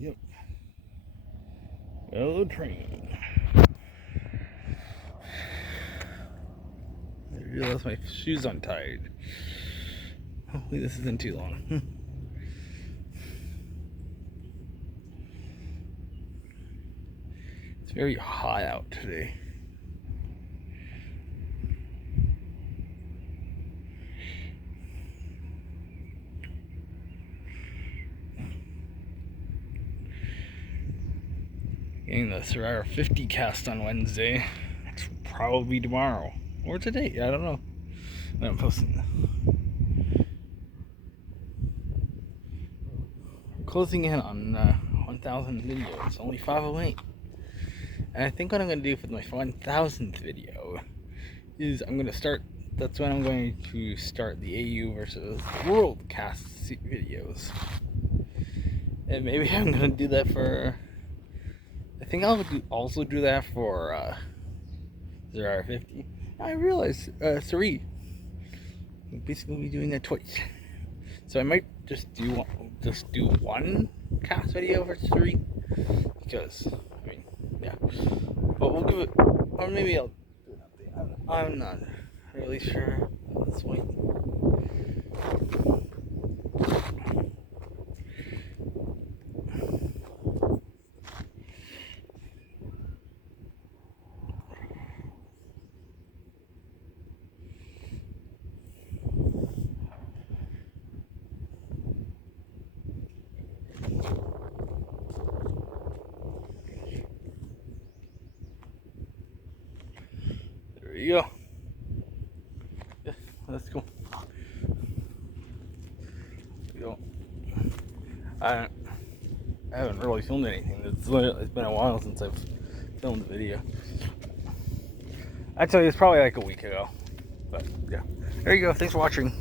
Yep. Hello, train. I realized my shoes untied. Hopefully this isn't too long. It's very hot out today. Getting the Survivor 50 cast on Wednesday. It's probably tomorrow. Or today. I don't know. I'm posting this. We're closing in on 1,000 videos. Only 508. And I think what I'm going to do for my 1,000th video is I'm going to start. That's when I'm going to start the AU versus World cast videos. And maybe I'm going to do that for. I think I'll also do that for Survivor 50. I realized Sari will basically be doing that twice. So I might just do one cast video for Sari. Because, I mean, yeah. But we'll give it, or maybe I'll do an update. I'm not really sure at this point. There you go. Yeah, that's cool. There you go. I haven't really filmed anything. It's been a while since I've filmed a video. Actually, it's probably like a week ago. But yeah. There you go. Thanks for watching.